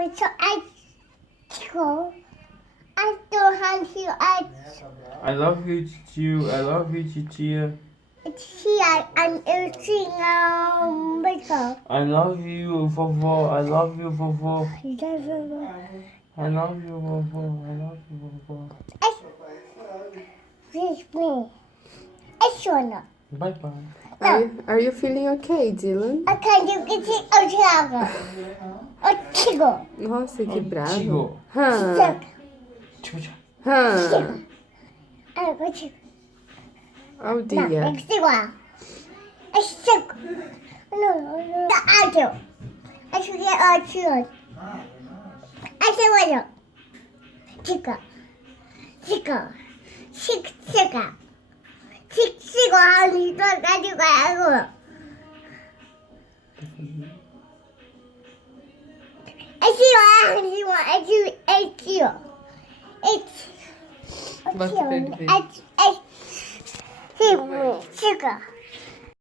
So I go. I don't have to. I love you, Chichu. I love you, Chichi. It's here and it's because I love you, Fofo. I love you, Fofo. I love you, Fofo. I love you, Fofo. it's me. It's one. Bye bye. Are you feeling okay, Dylan? I can't do it. I chico. Nossa, que bravo. Chico. Hã? Chico, chico. Hã? I go chico. Oh No, dear. it's chico. It's chico. No. I do. I should get all children. I say what? Chico. Chico. Chico. Chico, how do you talk? I do I go. Bota o pé de ver. 这个。